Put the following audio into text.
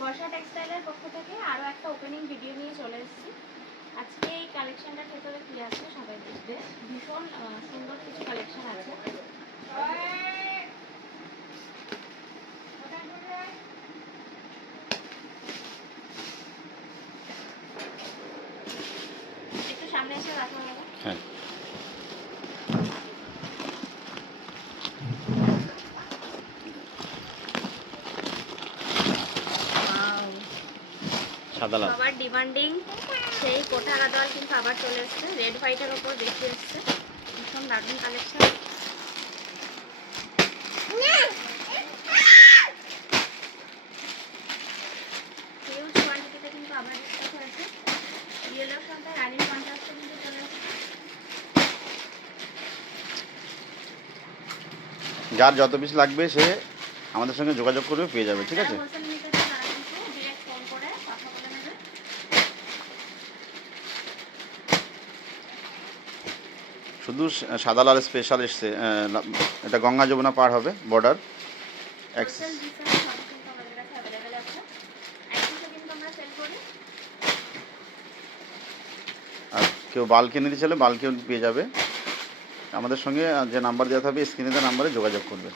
বর্ষা টেক্সটাইলের পক্ষ থেকে আরও একটা ওপেনিং ভিডিও নিয়ে চলে এসেছি। আজকে এই কালেকশনটার ভেতরে কী আছে সবাই দেখবে। ভীষণ সুন্দর কিছু কালেকশন আছে। একটু সামনে এসে রাখা হবে। হ্যাঁ, সাদা লাল। সবার ডিমান্ডিং সেই কোঠা গাদোয়াল কিন্তু আবার চলে এসছে, রেড হোয়াইটের ওপর বেশি এসছে। ভীষণ দারুণ কালেকশন। হিউজ কোয়ান্টিটিতে কিন্তু আবার স্টক হয়েছে। ইয়েলোর সাথে রানিং কন্ট্রাস্টে কিন্তু চলে এসছে। যার যত পিস লাগবে সে আমাদের সঙ্গে যোগাযোগ করবে, পেয়ে যাবে। ঠিক আছে, হোলসেল নিতে চায় তারা কিন্তু ডিরেক্ট ফোন করে কথা বলে নেবে। শুধু সাদা লাল স্পেশাল এসছে। এটা গঙ্গা যমুনা পার হবে বর্ডার। হোলসেল রিসেল সব কিন্তু আমাদের কাছে অ্যাভেলেবেল আছে। একসাথে কিন্তু আমরা সেল করি। আর কেউ বাল্কে নিতে চাইলে বাল্কেও পেয়ে যাবে। আমাদের সঙ্গে যে নাম্বার দেওয়া থাকবে স্ক্রিনে দেওয়া নাম্বারে যোগাযোগ করবে।